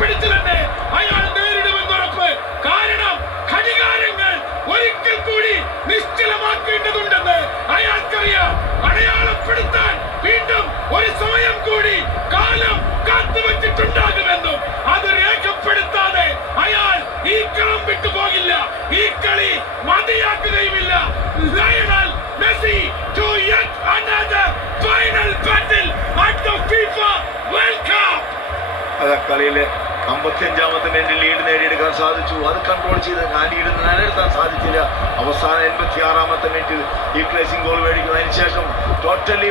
പിടിച്ചു തന്നെ അയാൾ നേരിടുമെന്നുറപ്പ്. കാരണം ഘടികാരങ്ങൾ ഒരിക്കൽ കൂടി നിശ്ചലമാക്കേണ്ടതുണ്ടെന്ന് അയാൾക്കറിയാം. അടയാളപ്പെടുത്താൻ വീണ്ടും ഒരു സമയം കൂടി കാലം കാത്തുവച്ചിട്ടുണ്ടാകുമെന്നും അത് രേഖപ്പെടുത്താതെ അയാൾ ഈ കളം വിട്ടുപോകില്ല. ഈ കളി മതിയാക്കുകയുമില്ല. Lionel Messi to yet another final battle at the FIFA World Cup. അത് കളിയിലെ 55-ാമത്തെ മിനിറ്റിൽ ലീഡ് നേടിയെടുക്കാൻ സാധിച്ചു. അത് കൺട്രോൾ ചെയ്ത് ആ ലീഡ് നിലനിർത്താൻ സാധിച്ചില്ല. അവസാന 86-ാമത്തെ മിനിറ്റിൽ ഈക്വലൈസിംഗ് ഗോൾ മേടിക്കുന്നതിന് ശേഷം ടോട്ടലി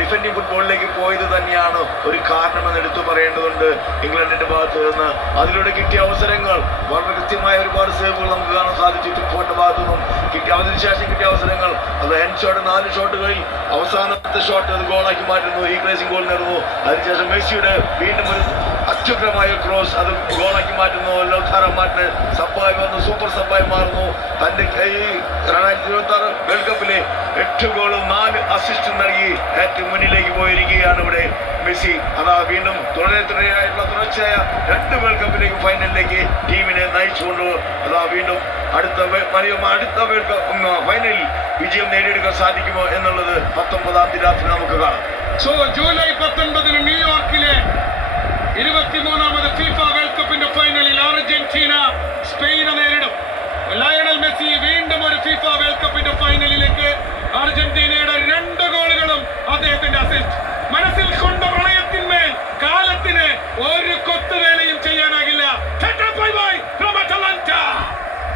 ഡിഫൻഡിംഗ് ഫുട്ബോളിലേക്ക് പോയത് തന്നെയാണ് ഒരു കാരണമെന്ന് എടുത്തു പറയേണ്ടതുണ്ട്. ഇംഗ്ലണ്ടിന്റെ ഭാഗത്ത് നിന്ന് അതിലൂടെ കിട്ടിയ അവസരങ്ങൾ വളരെ കൃത്യമായ ഒരുപാട് സേവുകൾ നമുക്ക് കാണാൻ സാധിച്ചു. ടിപ്പോന്റെ ഭാഗത്തു നിന്നും അതിനുശേഷം കിട്ടിയ അവസരങ്ങൾ അത് എൻ ഷോട്ട് 4 ഷോട്ടുകളിൽ അവസാനത്തെ ഷോട്ട് അത് ഗോളാക്കി മാറ്റുന്നു. ഈക്വലൈസിംഗ് ഗോൾ നേടുന്നു. അതിനുശേഷം മെസ്സിയുടെ വീണ്ടും ഒരു അത്യുഗ്രമായ ക്രോസ് അത് ഗോളാക്കി മാറ്റുന്നു. ലൗതാരോ മാർട്ടിനസ് സബ്ബായി വന്നു, സൂപ്പർ സബ്ബായി മാറുന്നു. തന്റെ 2026 വേൾഡ് കപ്പിലെ 8 ഗോളും 4 അസിസ്റ്റും നൽകി ഏറ്റവും മുന്നിലേക്ക് പോയിരിക്കുകയാണ് ഇവിടെ മെസ്സി. അതാ വീണ്ടും തുടർച്ചയായ 2 വേൾഡ് കപ്പിലേക്ക് ഫൈനലിലേക്ക് ടീമിനെ നയിച്ചുകൊണ്ട് അതാ വീണ്ടും അടുത്ത വേൾഡ് കപ്പ് ഫൈനലിൽ വിജയം നേടിയെടുക്കാൻ സാധിക്കുമോ എന്നുള്ളത് 19-ാം തീയതി രാത്രി നമുക്ക് കാണാം. ജൂലൈ 19 ന്യൂയോർക്കിലെ 23ാമത് ഫിഫ വേൾഡ് കപ്പിന്റെ ഫൈനലിൽ അർജന്റീന സ്പെയിനെ നേരിടും. ലയണൽ മെസ്സി വീണ്ടും ഒരു ഫിഫ വേൾഡ് കപ്പിന്റെ ഫൈനലിലേക്ക്. അർജന്റീനയുടെ 2 ഗോളുകളും അദ്ദേഹത്തിന്റെ അസിസ്റ്റ്.